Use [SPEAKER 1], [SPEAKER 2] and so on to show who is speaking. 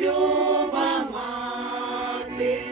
[SPEAKER 1] люба мати.